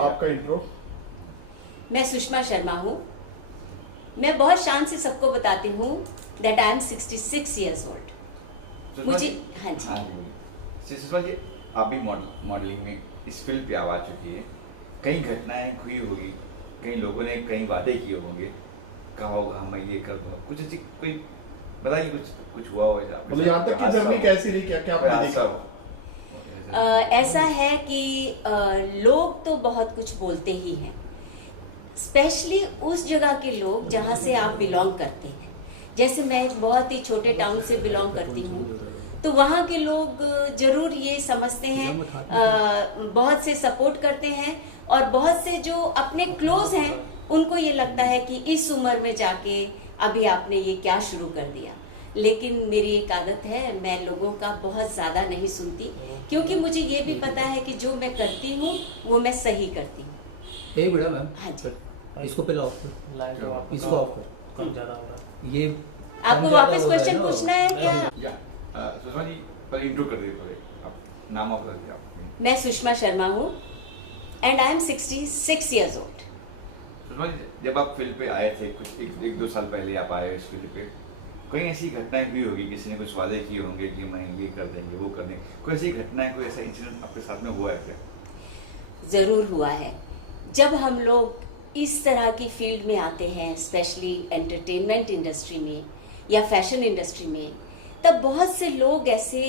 आपका इंट्रो। मैं सुषमा शर्मा हूँ। मैं बहुत शान से सबको बताती हूँ that I am 66 years old। मुझे हाँ जी सुषमा जी, आप भी मॉडलिंग में इस फील्ड पे आ चुकी है। कई घटनाएं हुई होगी, कई लोगों ने कई वादे किए होंगे, कहा होगा मैं ये कर दूंगा, कुछ ऐसी कोई बताइए, कुछ हुआ हो ऐसा? मतलब यहाँ तक की जर्नी कैसी रही, क्या क्या आपने देखा? ऐसा है कि लोग तो बहुत कुछ बोलते ही हैं, स्पेशली उस जगह के लोग जहाँ से आप बिलोंग करते हैं। जैसे मैं एक बहुत ही छोटे टाउन से बिलोंग करती हूँ, तो वहाँ के लोग जरूर ये समझते हैं, बहुत से सपोर्ट करते हैं, और बहुत से जो अपने क्लोज हैं उनको ये लगता है कि इस उम्र में जाके अभी आपने ये क्या शुरू कर दिया। लेकिन मेरी एक आदत है, मैं लोगों का बहुत ज़्यादा नहीं सुनती, क्योंकि मुझे ये भी पता है कि जो मैं करती हूँ वो मैं सही करती हूँ। एक मिनट मैम, हाँ जी, इसको पहले ऑफ कर, इसको ऑफ कर। कम ज़्यादा हो रहा है। ये आपको वापस क्वेश्चन पूछना है क्या? सुषमा जी पर इंट्रो कर दीजिए, पहले आप नाम आप बताइए। आप मैं सुषमा शर्मा हूँ and I am 66 years old। Sushma ji, जब आप फील्ड पे आए थे, कुछ एक दो साल पहले आप आए इस फील्ड पे, कोई ऐसी घटनाएं हुई होगी, किसी ने कुछ वादे किए होंगे कि मैं ये कर देंगे वो कर देंगे, कोई ऐसी घटनाएं, कोई ऐसा इंसिडेंट आपके साथ में हुआ है क्या? ज़रूर हुआ है। जब हम लोग इस तरह की फील्ड में आते हैं, स्पेशली एंटरटेनमेंट इंडस्ट्री में या फैशन इंडस्ट्री में, तब बहुत से लोग ऐसे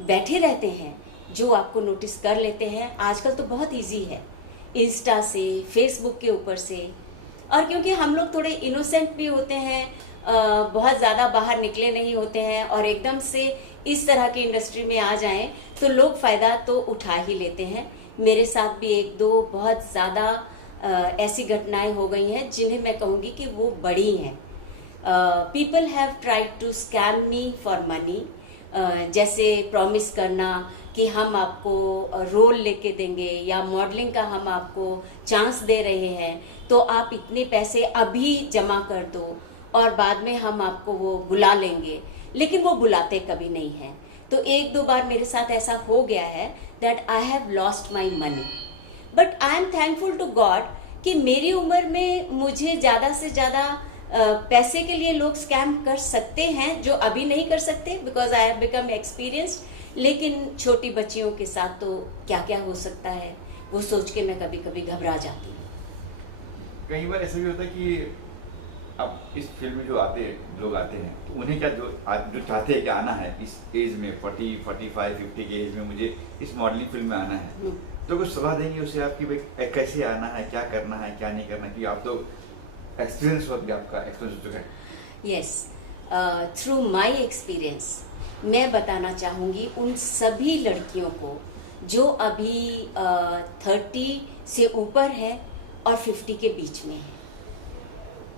बैठे रहते हैं जो आपको नोटिस कर लेते हैं। आजकल तो बहुत इजी है, इंस्टा से, फेसबुक के ऊपर से, और क्योंकि हम लोग थोड़े इनोसेंट भी होते हैं, बहुत ज़्यादा बाहर निकले नहीं होते हैं, और एकदम से इस तरह की इंडस्ट्री में आ जाएं तो लोग फ़ायदा तो उठा ही लेते हैं। मेरे साथ भी एक दो बहुत ज़्यादा ऐसी घटनाएं हो गई हैं जिन्हें मैं कहूँगी कि वो बड़ी हैं। People have tried to scam me for money, जैसे प्रॉमिस करना कि हम आपको रोल लेके देंगे या मॉडलिंग का हम आपको चांस दे रहे हैं, तो आप इतने पैसे अभी जमा कर दो और बाद में हम आपको वो बुला लेंगे, लेकिन वो बुलाते कभी नहीं हैं। तो एक दो बार मेरे साथ ऐसा हो गया है that I have lost my money, but I am thankful to God कि मेरी उम्र में मुझे ज़्यादा से ज़्यादा पैसे के लिए लोग स्कैम कर सकते हैं जो अभी नहीं कर सकते, because I have become experienced. लेकिन छोटी बच्चियों के साथ तो क्या क्या हो सकता है, वो सोच के मैं कभी कभी घबरा जाती हूँ। कई बार ऐसा भी होता है कि अब इस फील्ड में जो लोग आते हैं, तो उन्हें क्या जो चाहते हैं कि आना है इस एज में, 40, 45, 50 के एज में मुझे इस मॉडलिंग फील्ड में आना है, तो कुछ सलाह देंगे उसे आप कि भाई कैसे आना है, क्या करना है, क्या नहीं करना, कि आप तो एक्सपीरियंस आपका एक्सपीरियंस हो चुका है। यस, थ्रू माई एक्सपीरियंस मैं बताना चाहूँगी उन सभी लड़कियों को जो अभी 30 से ऊपर है और 50 के बीच में है।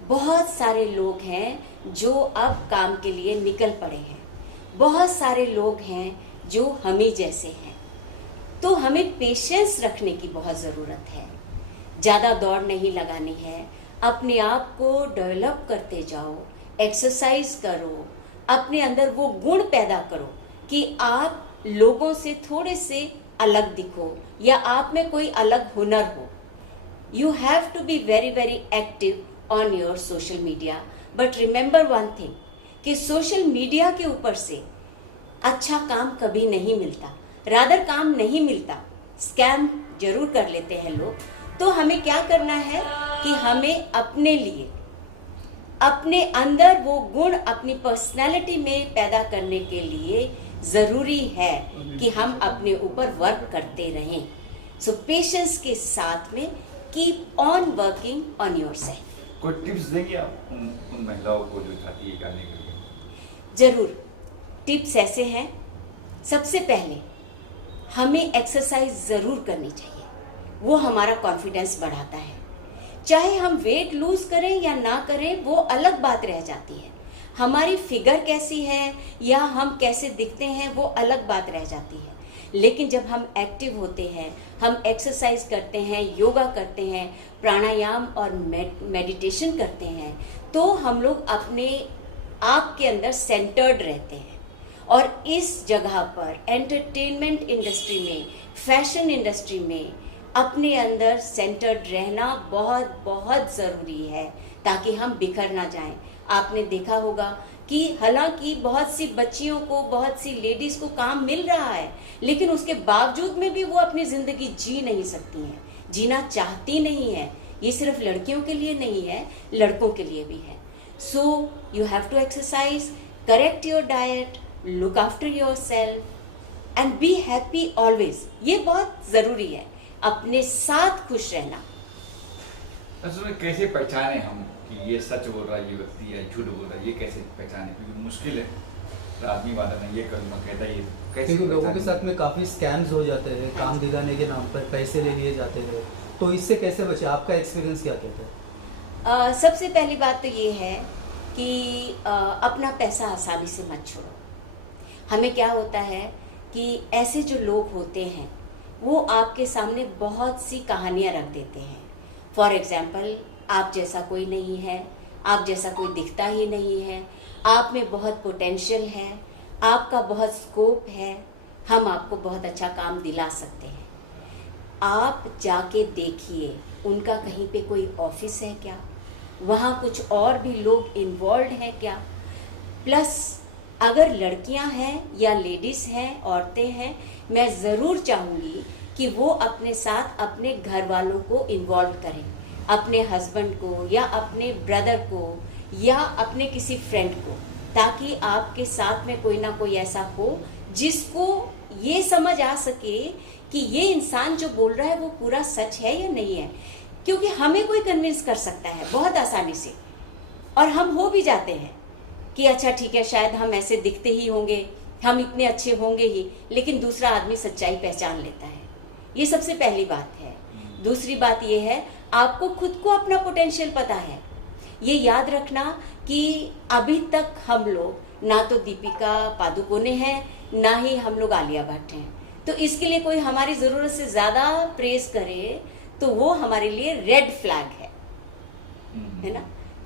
बहुत सारे लोग हैं जो अब काम के लिए निकल पड़े हैं, बहुत सारे लोग हैं जो हम ही जैसे हैं, तो हमें पेशेंस रखने की बहुत ज़रूरत है। ज़्यादा दौड़ नहीं लगानी है, अपने आप को डेवलप करते जाओ, एक्सरसाइज करो, अपने अंदर वो गुण पैदा करो कि आप लोगों से थोड़े से अलग दिखो या आप में कोई अलग हुनर हो। You have to be very very active on your social media, but remember one thing कि सोशल मीडिया के ऊपर से अच्छा काम कभी नहीं मिलता, रादर काम नहीं मिलता, स्कैम जरूर कर लेते हैं लोग। तो हमें क्या करना है कि हमें अपने लिए, अपने अंदर वो गुण अपनी पर्सनालिटी में पैदा करने के लिए ज़रूरी है कि हम अपने ऊपर वर्क करते रहें। सो पेशेंस के साथ में keep on working on yourself. कोई टिप्स देंगे आप उन महिलाओं को जो चाहती है करने के लिए? ज़रूर, टिप्स ऐसे हैं। सबसे पहले हमें एक्सरसाइज ज़रूर करनी चाहिए, वो हमारा कॉन्फिडेंस बढ़ाता है। चाहे हम वेट लूज करें या ना करें वो अलग बात रह जाती है, हमारी फिगर कैसी है या हम कैसे दिखते हैं वो अलग बात रह जाती है। लेकिन जब हम एक्टिव होते हैं, हम एक्सरसाइज करते हैं, योगा करते हैं, प्राणायाम और मेडिटेशन करते हैं, तो हम लोग अपने आप के अंदर सेंटर्ड रहते हैं। और इस जगह पर एंटरटेनमेंट इंडस्ट्री में, फैशन इंडस्ट्री में अपने अंदर सेंटर्ड रहना बहुत बहुत ज़रूरी है ताकि हम बिखर ना जाएं। आपने देखा होगा कि हालांकि बहुत सी बच्चियों को, बहुत सी लेडीज़ को काम मिल रहा है, लेकिन उसके बावजूद में भी वो अपनी ज़िंदगी जी नहीं सकती हैं, जीना चाहती नहीं है। ये सिर्फ लड़कियों के लिए नहीं है, लड़कों के लिए भी है। So you have to exercise, correct your diet, look after yourself and be happy always. ये बहुत ज़रूरी है, अपने साथ खुश रहना। असल में कैसे पहचाने हम कि ये सच बोल रहा है ये व्यक्ति या झूठ बोल रहा है, ये कैसे पहचाने? क्योंकि मुश्किल है। तो आदमी वादा मैं ये करूँगा, कहता ये कैसे? क्योंकि लोगों के साथ में काफ़ी स्कैम्स हो जाते हैं, काम दिलाने के नाम पर पैसे ले लिए जाते हैं, तो इससे कैसे बचे? आपका एक्सपीरियंस क्या कहता है? सबसे पहली बात तो ये है कि अपना पैसा आसानी से मत छोड़ो। हमें क्या होता है कि ऐसे जो लोग होते हैं वो आपके सामने बहुत सी कहानियाँ रख देते हैं। फॉर एग्ज़ाम्पल, आप जैसा कोई नहीं है, आप जैसा कोई दिखता ही नहीं है, आप में बहुत पोटेंशियल है, आपका बहुत स्कोप है, हम आपको बहुत अच्छा काम दिला सकते हैं। आप जाके देखिए उनका कहीं पे कोई ऑफिस है क्या, वहाँ कुछ और भी लोग इन्वॉल्व हैं क्या। प्लस अगर लड़कियां हैं या लेडीज़ हैं, औरतें हैं, मैं ज़रूर चाहूँगी कि वो अपने साथ अपने घर वालों को इन्वॉल्व करें, अपने हस्बैंड को या अपने ब्रदर को या अपने किसी फ्रेंड को, ताकि आपके साथ में कोई ना कोई ऐसा हो जिसको ये समझ आ सके कि ये इंसान जो बोल रहा है वो पूरा सच है या नहीं है। क्योंकि हमें कोई कन्विंस कर सकता है बहुत आसानी से, और हम हो भी जाते हैं कि अच्छा ठीक है, शायद हम ऐसे दिखते ही होंगे, हम इतने अच्छे होंगे ही, लेकिन दूसरा आदमी सच्चाई पहचान लेता है। ये सबसे पहली बात है। दूसरी बात ये है, आपको खुद को अपना पोटेंशियल पता है। ये याद रखना कि अभी तक हम लोग ना तो दीपिका पादुकोणे हैं, ना ही हम लोग आलिया भट्ट हैं। तो इसके लिए कोई हमारी ज़रूरत से ज़्यादा प्रेस करे तो वो हमारे लिए रेड फ्लैग है ना,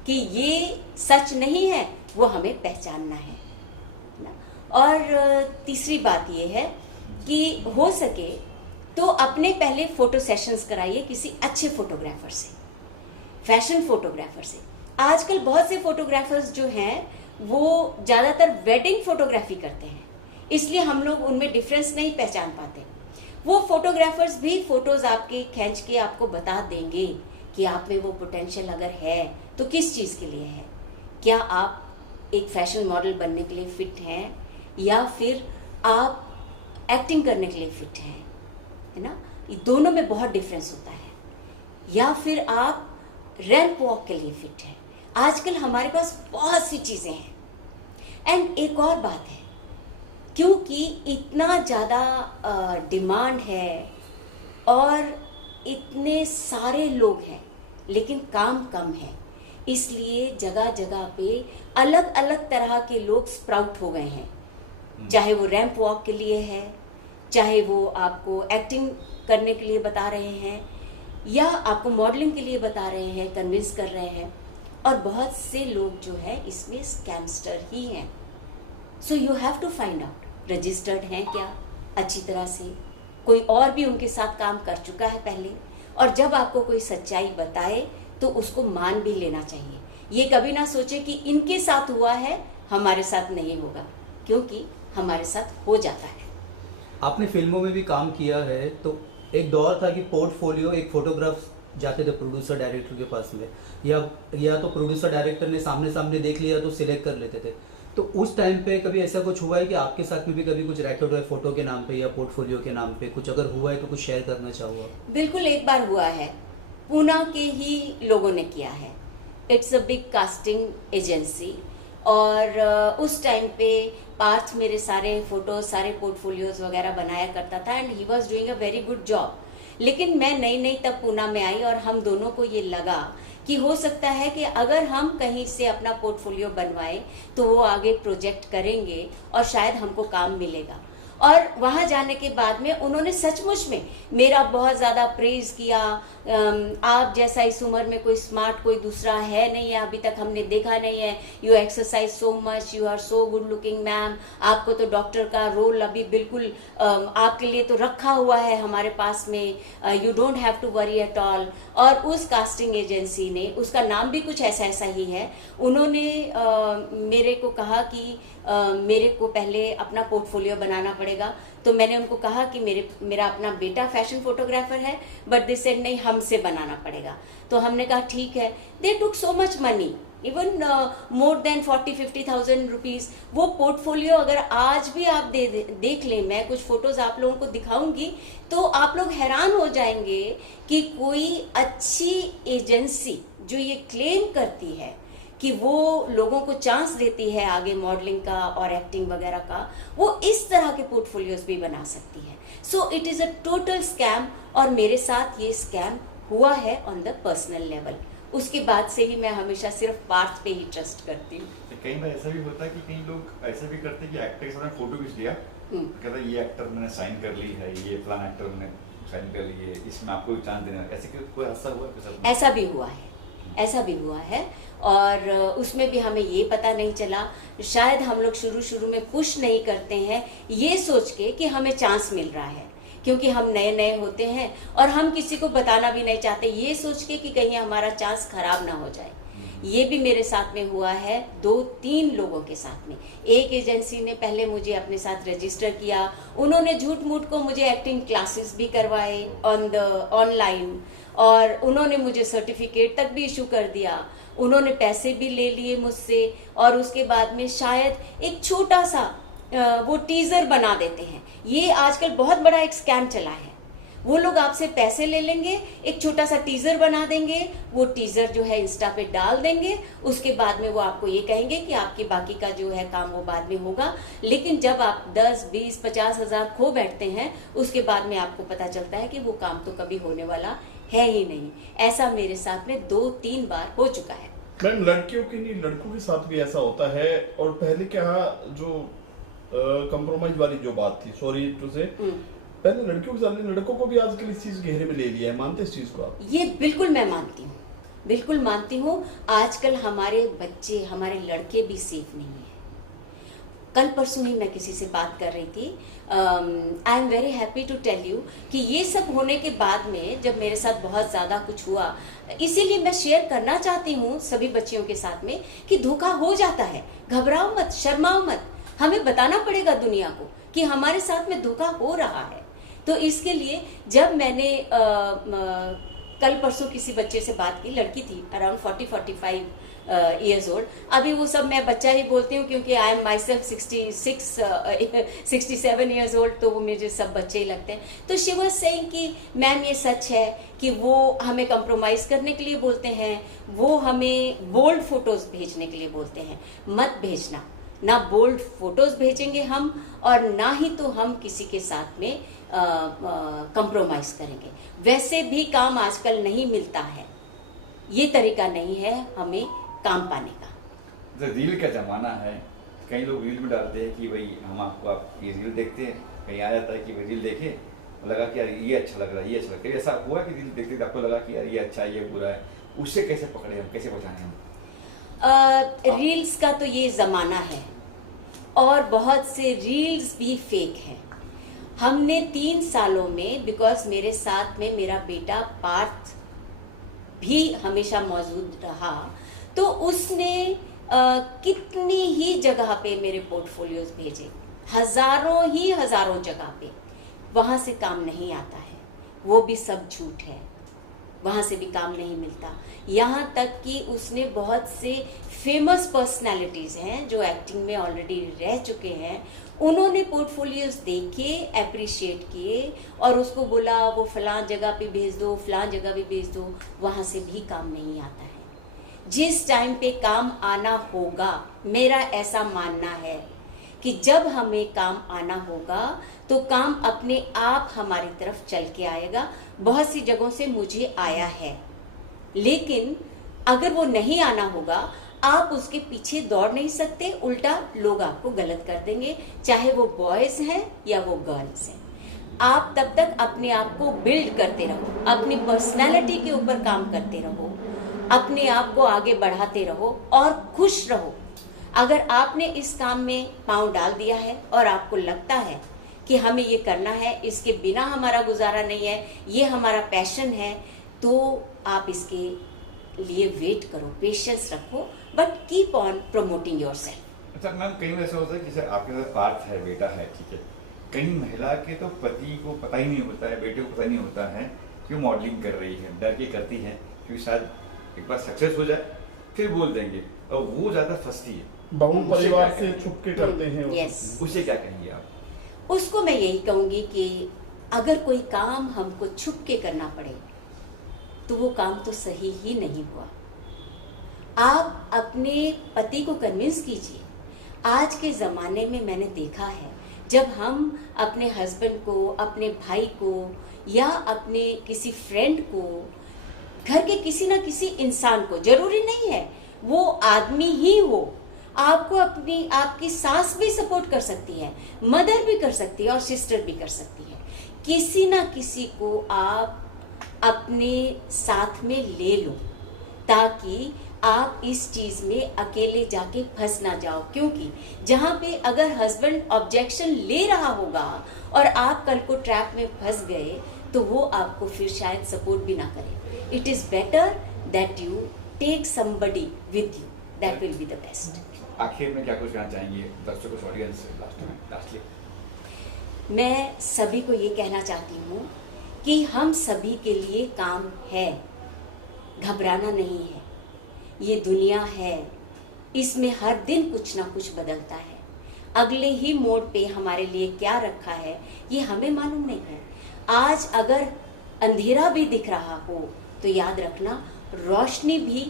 कि ये सच नहीं है, वो हमें पहचानना है ना। और तीसरी बात ये है कि हो सके तो अपने पहले फ़ोटो सेशंस कराइए किसी अच्छे फोटोग्राफर से, फैशन फोटोग्राफर से। आजकल बहुत से फोटोग्राफर्स जो हैं वो ज़्यादातर वेडिंग फोटोग्राफी करते हैं, इसलिए हम लोग उनमें डिफरेंस नहीं पहचान पाते। वो फोटोग्राफर्स भी फ़ोटोज़ आपके खींच के आपको बता देंगे कि आप में वो पोटेंशियल अगर है तो किस चीज़ के लिए है। क्या आप एक फैशन मॉडल बनने के लिए फ़िट हैं, या फिर आप एक्टिंग करने के लिए फ़िट हैं, है ना। ये दोनों में बहुत डिफरेंस होता है। या फिर आप रैंप वॉक के लिए फ़िट हैं। आजकल हमारे पास बहुत सी चीज़ें हैं। एंड एक और बात है, क्योंकि इतना ज़्यादा डिमांड है और इतने सारे लोग हैं लेकिन काम कम है, इसलिए जगह जगह पे अलग अलग तरह के लोग स्प्राउट हो गए हैं। चाहे वो रैंप वॉक के लिए है, चाहे वो आपको एक्टिंग करने के लिए बता रहे हैं, या आपको मॉडलिंग के लिए बता रहे हैं, कन्विंस कर रहे हैं। और बहुत से लोग जो है इसमें स्कैमस्टर ही हैं। So you have to find out registered हैं क्या अच्छी तरह से, कोई और भी उनके साथ काम कर चुका है पहले, और जब आपको कोई सच्चाई बताए तो उसको मान भी लेना चाहिए। ये कभी ना सोचे कि इनके साथ हुआ है हमारे साथ नहीं होगा, क्योंकि हमारे साथ हो जाता है। आपने फिल्मों में भी काम किया है, तो एक दौर था कि पोर्टफोलियो एक फोटोग्राफ जाते थे प्रोड्यूसर डायरेक्टर के पास में, या तो प्रोड्यूसर डायरेक्टर ने सामने सामने देख लिया तो सिलेक्ट कर लेते थे। तो उस टाइम पे कभी ऐसा कुछ हुआ है कि आपके साथ में भी कभी कुछ रैकेट हुआ है फोटो के नाम पे या पोर्टफोलियो के नाम पे? कुछ अगर हुआ है तो कुछ शेयर करना चाहूँगा। बिल्कुल, एक बार हुआ है, पूना के ही लोगों ने किया है। It's a big casting agency, और उस टाइम पे पार्थ मेरे सारे फोटोज, सारे पोर्टफोलियोज वगैरह बनाया करता था, and he was doing a very good job. लेकिन मैं नई तब पूना में आई और हम दोनों को ये लगा कि हो सकता है कि अगर हम कहीं से अपना पोर्टफोलियो बनवाएं तो वो आगे प्रोजेक्ट करेंगे और शायद हमको काम मिलेगा। और वहाँ जाने के बाद में उन्होंने सचमुच में मेरा बहुत ज़्यादा प्रेज़ किया। आप जैसा इस उम्र में कोई स्मार्ट कोई दूसरा है नहीं है, अभी तक हमने देखा नहीं है। You exercise so much, you are so good looking ma'am, आपको तो डॉक्टर का रोल अभी बिल्कुल आपके लिए तो रखा हुआ है हमारे पास में, you don't have to worry at all. और उस कास्टिंग एजेंसी ने, उसका नाम भी कुछ ऐसा ऐसा ही है, उन्होंने मेरे को कहा कि मेरे को पहले अपना पोर्टफोलियो बनाना पड़ेगा। तो मैंने उनको कहा कि मेरा अपना बेटा फैशन फोटोग्राफर है, बट दे सेड नहीं, हमसे बनाना पड़ेगा। तो हमने कहा ठीक है। They took so much money, even more than 40-50,000 rupees. वो पोर्टफोलियो अगर आज भी आप देख लें, मैं कुछ फोटोज आप लोगों को दिखाऊंगी तो आप लोग हैरान हो जाएंगे कि कोई अच्छी एजेंसी जो ये क्लेम करती है कि वो लोगों को चांस देती है आगे मॉडलिंग का और एक्टिंग वगैरह का, वो इस तरह के पोर्टफोलियोज भी बना सकती है। So it is a total scam, और मेरे साथ ये स्कैम हुआ है ऑन द पर्सनल लेवल। उसके बाद से ही मैं हमेशा सिर्फ पार्थ पे ही ट्रस्ट करती हूँ। कई बार ऐसा भी होता है कि कई लोग ऐसा भी करते हैं कि एक्टर के साथ फोटो खींच लिया, कहता है ये एक्टर मैंने साइन कर ली है, ये फलाना एक्टर मैंने साइन कर ली है, इसमें आपको भी चांस देना है। ऐसे कोई हादसा हुआ है? ऐसा भी हुआ है, ऐसा भी हुआ है। और उसमें भी हमें ये पता नहीं चला, शायद हम लोग शुरू में पुश नहीं करते हैं ये सोच के कि हमें चांस मिल रहा है, क्योंकि हम नए नए होते हैं और हम किसी को बताना भी नहीं चाहते, ये सोच के कि कहीं हमारा चांस खराब ना हो जाए। ये भी मेरे साथ में हुआ है 2-3 लोगों के साथ में। एक एजेंसी ने पहले मुझे अपने साथ रजिस्टर किया, उन्होंने झूठ मूठ को मुझे एक्टिंग क्लासेस भी करवाए ऑनलाइन, और उन्होंने मुझे सर्टिफिकेट तक भी इशू कर दिया, उन्होंने पैसे भी ले लिए मुझसे, और उसके बाद में शायद एक छोटा सा वो टीजर बना देते हैं। ये आजकल बहुत बड़ा एक स्कैम चला है। वो लोग आपसे पैसे ले लेंगे, एक छोटा सा टीजर बना देंगे, वो टीजर जो है इंस्टा पे डाल देंगे, उसके बाद में वो आपको ये कहेंगे कि आपकी बाकी का जो है काम वो बाद में होगा। लेकिन जब आप 10, 20, 50 हज़ार खो बैठते हैं, उसके बाद में आपको पता चलता है कि वो काम तो कभी होने वाला है ही नहीं। ऐसा मेरे साथ में 2-3 बार हो चुका है। मैम, लड़कियों के नहीं लड़कों के साथ भी ऐसा होता है। और पहले क्या जो कंप्रोमाइज वाली जो बात थी, सॉरी टू से, पहले लड़कियों के साथ लड़कों को भी आजकल इस चीज घेरे में ले लिया है। मानते इस चीज को आप? ये बिल्कुल मैं मानती हूँ, बिल्कुल मानती हूँ। आजकल हमारे बच्चे, हमारे लड़के भी सेफ नहीं है। कल परसों ही मैं किसी से बात कर रही थी, I am very happy to tell you कि ये सब होने के बाद में जब मेरे साथ बहुत ज़्यादा कुछ हुआ, इसीलिए मैं शेयर करना चाहती हूँ सभी बच्चियों के साथ में कि धोखा हो जाता है, घबराओ मत, शर्माओ मत, हमें बताना पड़ेगा दुनिया को कि हमारे साथ में धोखा हो रहा है। तो इसके लिए जब मैंने कल परसों किसी बच्चे से बात की, लड़की थी अराउंड 40-45 ईयर्स ओल्ड, अभी वो सब मैं बच्चा ही बोलती हूँ क्योंकि I am my self 67 years old, तो वो मुझे सब बच्चे ही लगते हैं। तो शी वाज सेइंग कि मैम ये सच है कि वो हमें कंप्रोमाइज करने के लिए बोलते हैं, वो हमें बोल्ड फोटोज भेजने के लिए बोलते हैं। मत भेजना, ना बोल्ड फोटोज भेजेंगे हम, और ना ही तो हम किसी के साथ में कंप्रोमाइज करेंगे। वैसे भी काम आजकल नहीं मिलता है, ये तरीका नहीं है हमें काम पाने का। रील का जमाना है, कई लोग रील में डालते हैं कि भाई हम आपको, आप ये रील देखते हैं, कहीं आ जाता है कि भाई रील देखे, लगा कि यार ये अच्छा लग रहा है, ये अच्छा लग रहा है। ऐसा हुआ कि रील देखते आपको लगा कि यार ये अच्छा है, ये बुरा है, उससे कैसे पकड़े हम, कैसे बचाएं हम? रील्स का तो ये ज़माना है, और बहुत से रील्स भी फेक हैं। हमने 3 सालों में, बिकॉज मेरे साथ में मेरा बेटा पार्थ भी हमेशा मौजूद रहा, तो उसने कितनी ही जगह पे मेरे पोर्टफोलियोज भेजे, हजारों जगह पे। वहाँ से काम नहीं आता है, वो भी सब झूठ है, वहाँ से भी काम नहीं मिलता। यहाँ तक कि उसने बहुत से फेमस पर्सनालिटीज़ हैं जो एक्टिंग में ऑलरेडी रह चुके हैं, उन्होंने पोर्टफोलियोज देखे, अप्रिशिएट किए और उसको बोला वो फलां जगह पे भेज दो, फलां जगह पे भेज दो, वहाँ से भी काम नहीं आता है। जिस टाइम पे काम आना होगा, मेरा ऐसा मानना है कि जब हमें काम आना होगा तो काम अपने आप हमारी तरफ चल के आएगा। बहुत सी जगहों से मुझे आया है, लेकिन अगर वो नहीं आना होगा, आप उसके पीछे दौड़ नहीं सकते, उल्टा लोग आपको गलत कर देंगे, चाहे वो बॉयज हैं या वो गर्ल्स हैं। आप तब तक अपने आप को बिल्ड करते रहो, अपनी पर्सनैलिटी के ऊपर काम करते रहो, अपने आप को आगे बढ़ाते रहो और खुश रहो। अगर आपने इस काम में पांव डाल दिया है और आपको लगता है कि हमें ये करना है, इसके बिना हमारा गुजारा नहीं है, ये हमारा पैशन है, तो आप इसके लिए वेट करो, पेशेंस रखो, but keep on promoting yourself. अच्छा मैम, कई बार ऐसा होता है कि सर आपके साथ पार्थ है, बेटा है, ठीक है, कई महिला के तो पति को पता ही नहीं होता है, बेटे को पता नहीं होता है कि वो मॉडलिंग कर रही है, डर के करती है क्योंकि शायद एक बार सक्सेस हो जाए फिर बोल देंगे, और वो ज्यादा फंसती है। बहु परिवार से छुप के करते हैं। यस, उसे क्या कहेंगे आप? उसको मैं यही कहूंगी कि अगर कोई काम हमको छुप के करना पड़े तो वो काम तो सही ही नहीं हुआ। आप अपने पति को कन्विंस कीजिए। आज के ज़माने में मैंने देखा है, जब हम अपने हस्बैंड को, अपने भाई को या अपने किसी फ्रेंड को, घर के किसी ना किसी इंसान को, जरूरी नहीं है वो आदमी ही हो, आपको अपनी आपकी सास भी सपोर्ट कर सकती है, मदर भी कर सकती है और सिस्टर भी कर सकती है। किसी ना किसी को आप अपने साथ में ले लो ताकि आप इस चीज में अकेले जाके फंस ना जाओ, क्योंकि जहां पे अगर हस्बैंड ऑब्जेक्शन ले रहा होगा और आप कल को ट्रैप में फंस गए तो वो आपको फिर शायद सपोर्ट भी ना करे। It is better that you take somebody with you, that will be the best. आखिर में क्या कुछ कहना चाहेंगे दर्शकों, ऑडियंस से? लास्टली मैं सभी को ये कहना चाहती हूँ कि हम सभी के लिए काम है, घबराना नहीं है। ये दुनिया है, इसमें हर दिन कुछ ना कुछ बदलता है। अगले ही मोड़ पे हमारे लिए क्या रखा है ये हमें मालूम नहीं है। आज अगर अंधेरा भी दिख रहा हो तो याद रखना, रोशनी भी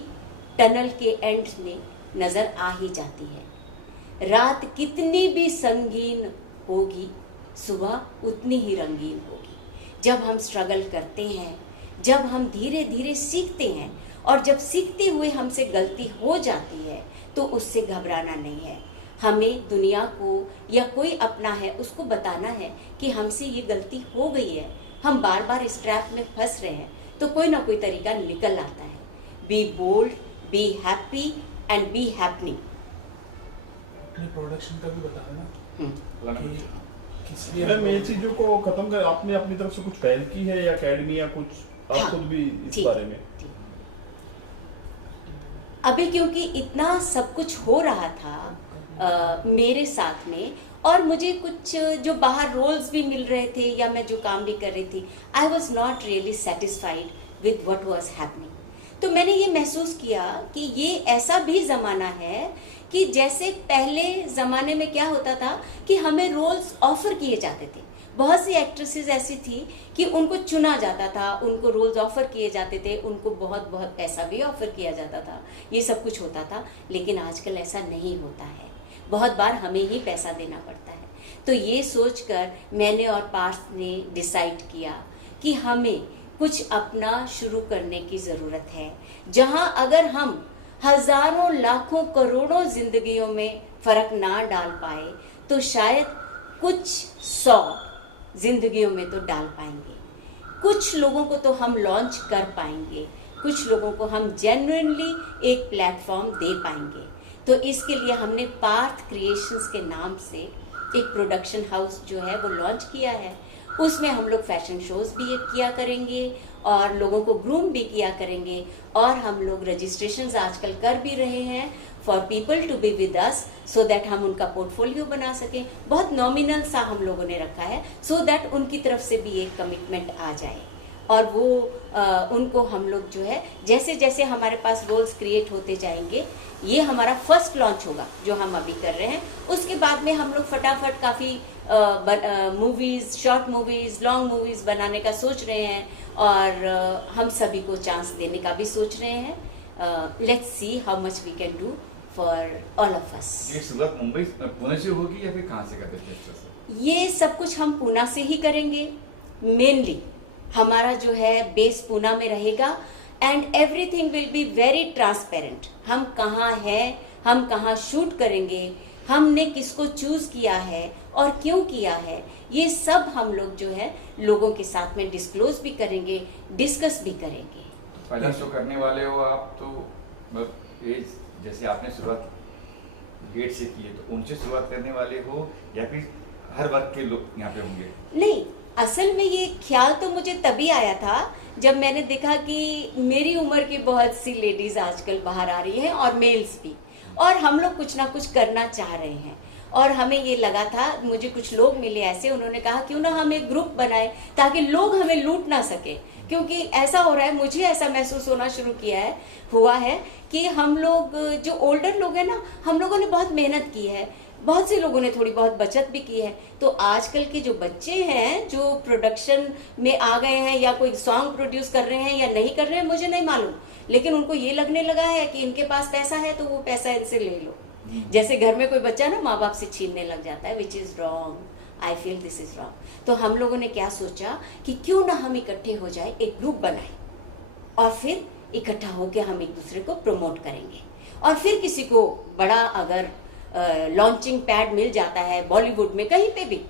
टनल के एंड में नजर आ ही जाती है। रात कितनी भी संगीन होगी, सुबह उतनी ही रंगीन होगी। जब हम स्ट्रगल करते हैं, जब हम धीरे धीरे सीखते हैं और जब सीखते हुए हमसे गलती हो जाती है तो उससे घबराना नहीं है। हमें दुनिया को या कोई अपना है उसको बताना है कि हमसे ये गलती हो गई है, हम बार बार इस ट्रैप में फंस रहे हैं, तो कोई ना कोई तरीका निकल आता है। Be bold, be happy and be happening. अपनी प्रोडक्शन का भी बताना कि मैम ये चीजों को खत्म कर, आपने अपनी तरफ से कुछ पहल की है या अकेडमी या कुछ आप खुद भी इस बारे में? अभी क्योंकि इतना सब कुछ हो रहा था मेरे साथ में, और मुझे कुछ जो बाहर रोल्स भी मिल रहे थे या मैं जो काम भी कर रही थी, I was not really satisfied with what was happening. तो मैंने ये महसूस किया कि ये ऐसा भी ज़माना है कि जैसे पहले ज़माने में क्या होता था कि हमें रोल्स ऑफर किए जाते थे। बहुत सी एक्ट्रेसेस ऐसी थी कि उनको चुना जाता था, उनको रोल्स ऑफर किए जाते थे, उनको बहुत बहुत पैसा भी ऑफर किया जाता था, ये सब कुछ होता था। लेकिन आजकल ऐसा नहीं होता है, बहुत बार हमें ही पैसा देना पड़ता है। तो ये सोचकर मैंने और पार्थ ने डिसाइड किया कि हमें कुछ अपना शुरू करने की ज़रूरत है, जहां अगर हम हजारों लाखों करोड़ों जिंदगियों में फ़र्क ना डाल पाए तो शायद कुछ 100 जिंदगियों में तो डाल पाएंगे। कुछ लोगों को तो हम लॉन्च कर पाएंगे, कुछ लोगों को हम जेन्युइनली एक प्लेटफॉर्म दे पाएंगे। तो इसके लिए हमने पार्थ क्रिएशंस के नाम से एक प्रोडक्शन हाउस जो है वो लॉन्च किया है। उसमें हम लोग फैशन शोज भी किया करेंगे और लोगों को ग्रूम भी किया करेंगे, और हम लोग रजिस्ट्रेशंस आजकल कर भी रहे हैं for people to be with us, so that हम उनका पोर्टफोलियो बना सकें। बहुत नॉमिनल सा हम लोगों ने रखा है, सो दैट उनकी तरफ से भी एक कमिटमेंट आ जाए, और वो उनको हम लोग जो है जैसे जैसे हमारे पास रोल्स क्रिएट होते जाएंगे, ये हमारा फर्स्ट लॉन्च होगा जो हम अभी कर रहे हैं। उसके बाद में हम लोग फटाफट काफ़ी movies, short movies, long movies बनाने का सोच रहे हैं, और हम सभी को चांस देने का भी सोच रहे हैं। Let's see how much we can do for all of us. ये शुरुआत मुंबई, पुणे से होगी या फिर कहाँ से करते थे? ये सब कुछ हम पूना से ही करेंगे। मेनली हमारा जो है बेस पूना में रहेगा, and everything will be very transparent. हम कहाँ हैं, हम कहाँ शूट करेंगे, हमने किसको चूज किया है और क्यों किया है, ये सब हम लोग जो है लोगों के साथ में डिस्क्लोज भी करेंगे, डिस्कस भी करेंगे। पहला शो करने वाले हो आप, तो मतलब एज जैसे आपने शुरुआत गेट से की है, तो उनसे शुरुआत करने वाले हो या फिर हर वर्ग के लोग यहाँ पे होंगे? नहीं, असल में ये ख्याल तो मुझे तभी आया था जब मैंने देखा कि मेरी उम्र की बहुत सी लेडीज आजकल बाहर आ रही हैं और मेल्स भी, और हम लोग कुछ ना कुछ करना चाह रहे हैं। और हमें ये लगा था, मुझे कुछ लोग मिले ऐसे, उन्होंने कहा क्यों ना हम एक ग्रुप बनाए ताकि लोग हमें लूट ना सके, क्योंकि ऐसा हो रहा है, मुझे ऐसा महसूस होना शुरू हुआ है कि हम लोग जो ओल्डर लोग हैं ना, हम लोगों ने बहुत मेहनत की है, बहुत से लोगों ने थोड़ी बहुत बचत भी की है, तो आजकल के जो बच्चे हैं जो प्रोडक्शन में आ गए हैं या कोई सॉन्ग प्रोड्यूस कर रहे हैं या नहीं कर रहे हैं मुझे नहीं मालूम, लेकिन उनको ये लगने लगा है कि इनके पास पैसा है तो वो पैसा इनसे ले लो। जैसे घर में कोई बच्चा ना माँ बाप से छीनने लग जाता है, which is wrong. I feel this is wrong. तो हम लोगों ने क्या सोचा कि क्यों ना हम इकट्ठे हो जाए, एक ग्रुप बनाए और फिर इकट्ठा होकर हम एक दूसरे को प्रमोट करेंगे। और फिर किसी को बड़ा अगर लॉन्चिंग पैड मिल जाता है बॉलीवुड में कहीं पे भी,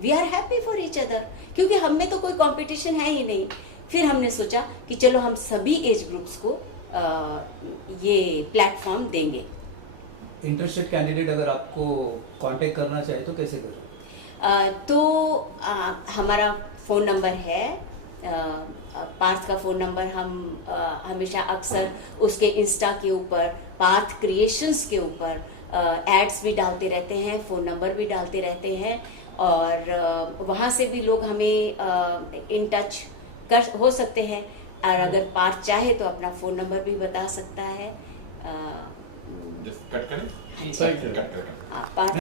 we are happy for each other, क्योंकि हम में तो कोई कंपटीशन है ही नहीं। फिर हमने सोचा कि चलो हम सभी एज ग्रुप्स को ये प्लेटफॉर्म देंगे। इंटरेस्टेड कैंडिडेट अगर आपको कांटेक्ट करना चाहे तो कैसे करें? हमारा फ़ोन नंबर है, पार्थ का फ़ोन नंबर हम हमेशा अक्सर उसके इंस्टा के ऊपर, पार्थ क्रिएशंस के ऊपर एड्स भी डालते रहते हैं, फ़ोन नंबर भी डालते रहते हैं, और वहाँ से भी लोग हमें इन टच हो सकते हैं। और अगर पार्थ चाहे तो अपना फ़ोन नंबर भी बता सकता है। कट करें? सही करें। कट करें। पार्थ